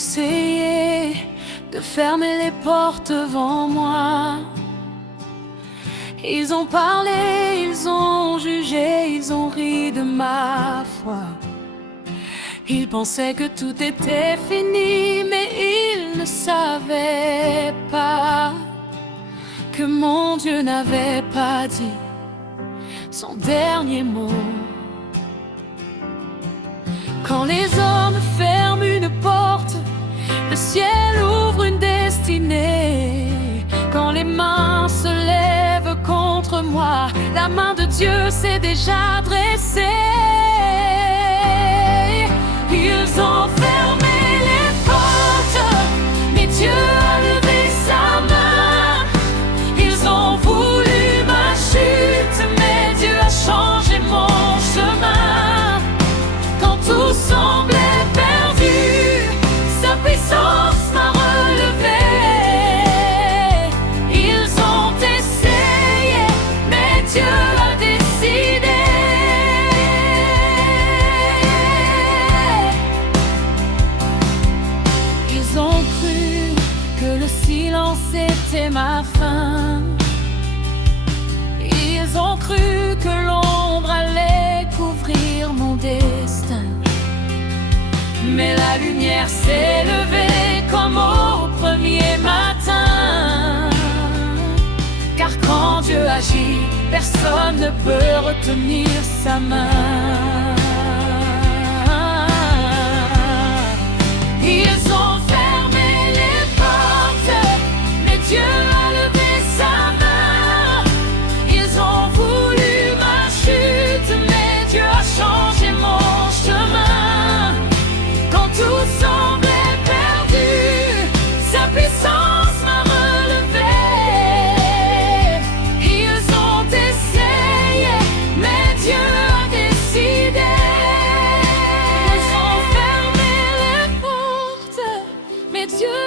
essayé de fermer les portes devant moi. Ils ont parlé, ils ont jugé, ils ont ri de ma foi. Ils pensaient que tout était fini, mais ils ne savaient pas que mon Dieu n'avait pas dit son dernier mot. Quand les hommes ferment une porte, le ciel ouvre une destinée. Quand les mains se lèvent contre moi, la main de Dieu s'est déjà dressée. Ils ont fermé les portes, mais Dieu a levé sa main. Ils ont voulu ma chute, mais Dieu a changé mon chemin. Quand tout semblait perdu, sa puissance m'a relevé. Ils ont essayé, mais Dieu a décidé. Ils ont cru que le silence était ma fin. Ils ont cru que l'ombre allait couvrir mon destin. Mais la lumière s'est levée comme au premier matin. Car quand Dieu agit, personne ne peut retenir sa main. Ils ont fermé les portes, mais Dieu a levé sa main. Ils ont voulu ma chute, mais Dieu a changé mon chemin. Quand tout semblait perdu, sa puissance m'a relevé. Ils ont essayé, mais Dieu a décidé. Ils ont fermé les portes, mais Dieu